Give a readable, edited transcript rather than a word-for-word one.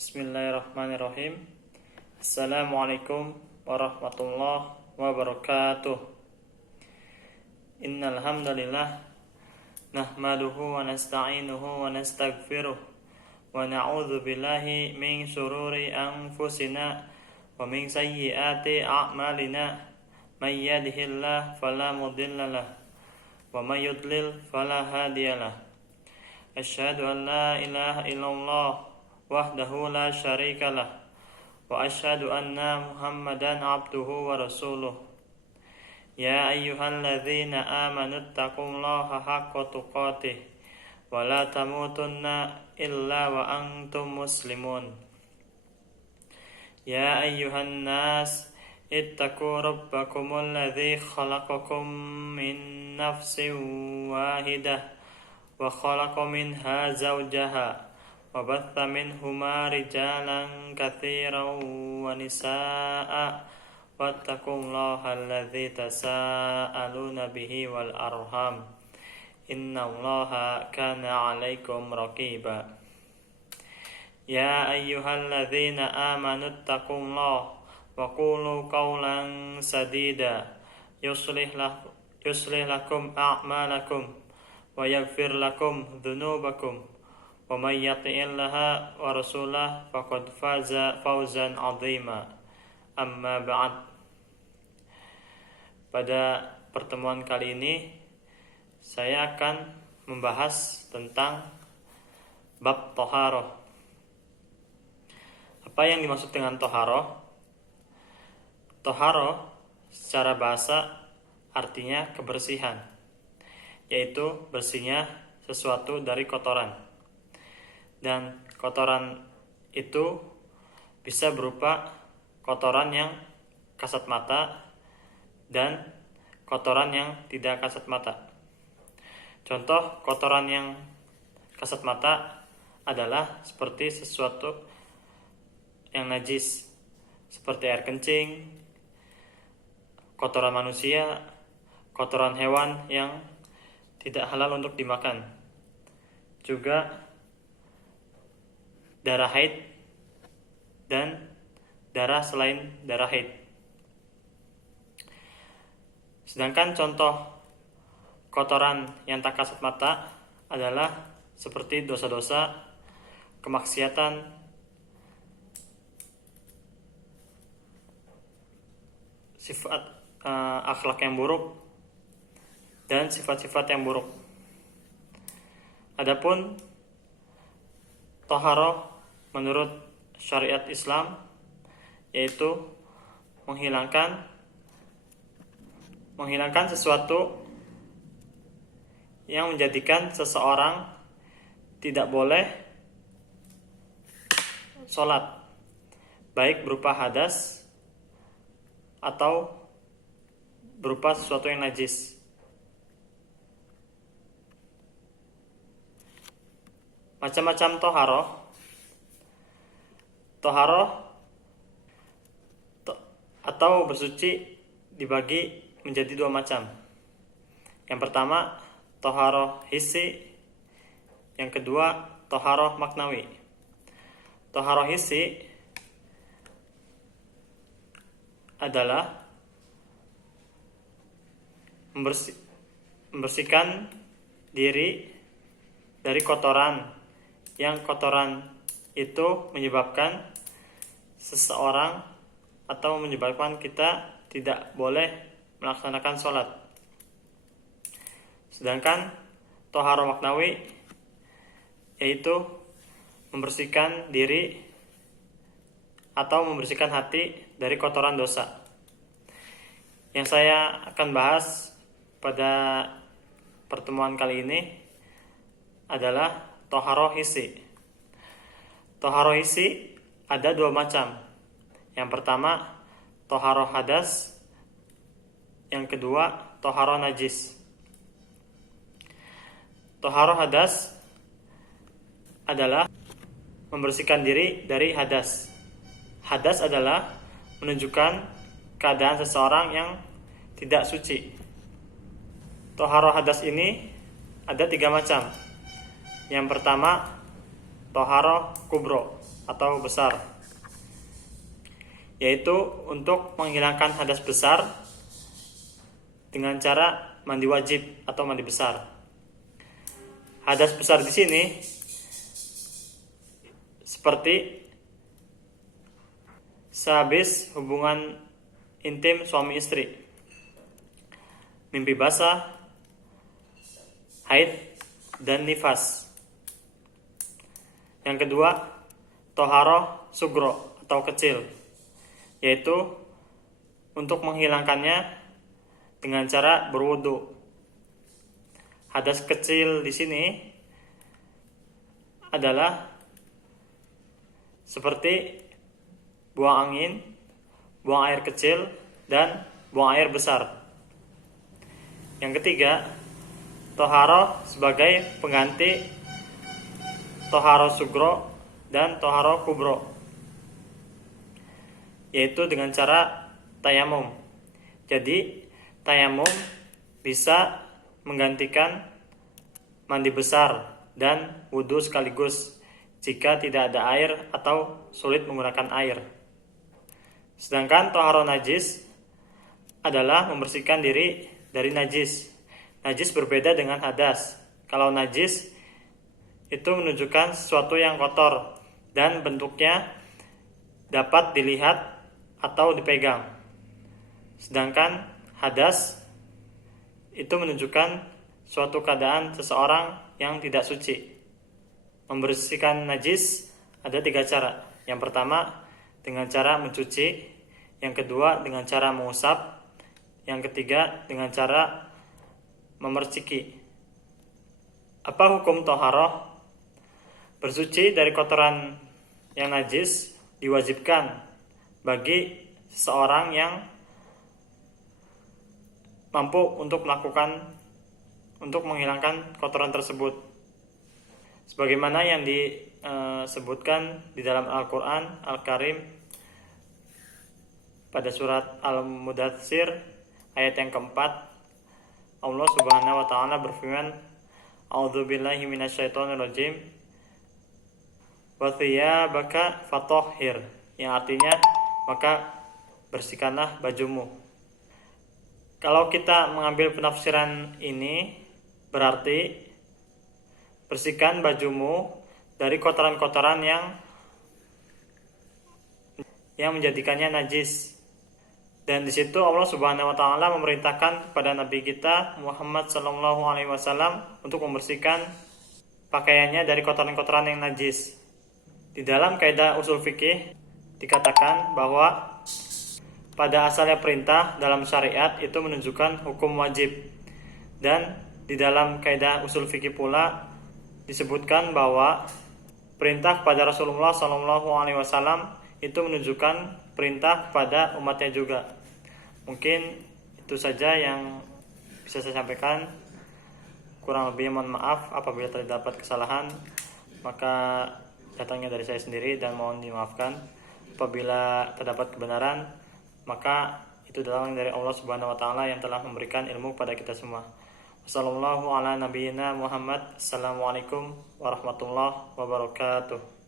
Bismillahirrahmanirrahim. Assalamualaikum warahmatullahi wabarakatuh. Innal hamdalillah nahmaduhu wa nasta'inuhu wa nastaghfiruh wa na'udzu billahi min shururi anfusina wa min sayyiati a'malina. May yahdihillahu fala mudilla lahu wa may yudlil fala hadiyalah. Asyhadu an la ilaha illallah wahdahu la syarikalah wa asyhadu anna Muhammadan abduhu wa rasuluh. Ya ayyuhalladzina amanu taqullaha haqqa tuqatih wa la tamutunna illa wa antum muslimun. Ya ayyuhan nas ittaqu rabbakumul ladzi khalaqakum min nafsin wahidah wa khalaqa minha zawjaha wa batha minhuma rijalan katsiran wa nisaa'a wattaqullaha alladzi tasaaluna bihi wal arham innallaha kana 'alaikum raqiba. Ya ayyuhalladzina amanu taqullaha wa qulu qawlan sadida yuslih lakum a'malakum wa yaghfir lakum dhunubakum wa may yuti'illaha wa rasulahu faqad faza fawzan 'azima. Amma ba'd. Pada pertemuan kali ini saya akan membahas tentang bab thaharah. Apa yang dimaksud dengan thaharah? Thaharah secara bahasa artinya kebersihan, yaitu bersihnya sesuatu dari kotoran. Dan kotoran itu bisa berupa kotoran yang kasat mata dan kotoran yang tidak kasat mata. Contoh kotoran yang kasat mata adalah seperti sesuatu yang najis, seperti air kencing, kotoran manusia, kotoran hewan yang tidak halal untuk dimakan. Juga darah haid dan darah selain darah haid. Sedangkan contoh kotoran yang tak kasat mata adalah seperti dosa-dosa, kemaksiatan, sifat akhlak yang buruk, dan sifat-sifat yang buruk. Adapun thaharah menurut syariat Islam yaitu menghilangkan sesuatu yang menjadikan seseorang tidak boleh sholat, baik berupa hadas atau berupa sesuatu yang najis. Macam-macam Toharoh atau bersuci dibagi menjadi dua macam. Yang pertama toharoh hissi, yang kedua toharoh maknawi. Toharoh hissi adalah membersihkan diri dari kotoran, yang kotoran itu menyebabkan seseorang atau menyebabkan kita tidak boleh melaksanakan sholat. Sedangkan toharoh maknawi yaitu membersihkan diri atau membersihkan hati dari kotoran dosa. Yang saya akan bahas pada pertemuan kali ini adalah toharoh hissi. Toharoh hissi ada dua macam. Yang pertama toharoh hadas, yang kedua toharoh najis. Toharoh hadas adalah membersihkan diri dari hadas. Hadas adalah menunjukkan keadaan seseorang yang tidak suci. Toharoh hadas ini ada tiga macam. Yang pertama toharoh kubro atau besar, yaitu untuk menghilangkan hadas besar dengan cara mandi wajib atau mandi besar. Hadas besar di sini seperti sehabis hubungan intim suami istri, mimpi basah, haid, dan nifas. Yang kedua, toharoh sugro atau kecil, yaitu untuk menghilangkannya dengan cara berwudu. Hadas kecil di sini adalah seperti buang angin, buang air kecil, dan buang air besar. Yang ketiga, toharoh sebagai pengganti toharoh sugro dan toharoh kubro, yaitu dengan cara tayamum. Jadi tayamum bisa menggantikan mandi besar dan wudhu sekaligus jika tidak ada air atau sulit menggunakan air. Sedangkan toharoh najis adalah membersihkan diri dari najis. Najis berbeda dengan hadas. Kalau najis itu menunjukkan sesuatu yang kotor dan bentuknya dapat dilihat atau dipegang. Sedangkan hadas itu menunjukkan suatu keadaan seseorang yang tidak suci. Membersihkan najis ada 3 cara. Yang pertama dengan cara mencuci, yang kedua dengan cara mengusap, yang ketiga dengan cara memerciki. Apa hukum toharoh? Bersuci dari kotoran yang najis diwajibkan bagi seseorang yang mampu untuk menghilangkan kotoran tersebut. Sebagaimana yang disebutkan di dalam Al-Quran Al-Karim pada surat Al-Mudaththir ayat yang keempat, Allah Subhanahu wa taala berfirman, A'udzubillahi minasyaitonirrajim. Wa thiyabaka fatahhir, yang artinya maka bersihkanlah bajumu. Kalau kita mengambil penafsiran ini berarti bersihkan bajumu dari kotoran-kotoran yang menjadikannya najis. Dan di situ Allah Subhanahu wa taala memerintahkan kepada nabi kita Muhammad sallallahu alaihi wasallam untuk membersihkan pakaiannya dari kotoran-kotoran yang najis. Di dalam kaidah usul fikih dikatakan bahwa pada asalnya perintah dalam syariat itu menunjukkan hukum wajib, dan di dalam kaidah usul fikih pula disebutkan bahwa perintah kepada Rasulullah SAW itu menunjukkan perintah kepada umatnya juga. Mungkin itu saja yang bisa saya sampaikan. Kurang lebihnya mohon maaf apabila terdapat kesalahan, maka datangnya dari saya sendiri dan mohon dimaafkan. Apabila terdapat kebenaran, maka itu datang dari Allah Subhanahu wa taala yang telah memberikan ilmu kepada kita semua. Wassallallahu ala nabiyyina Muhammad. Assalamualaikum warahmatullahi wabarakatuh.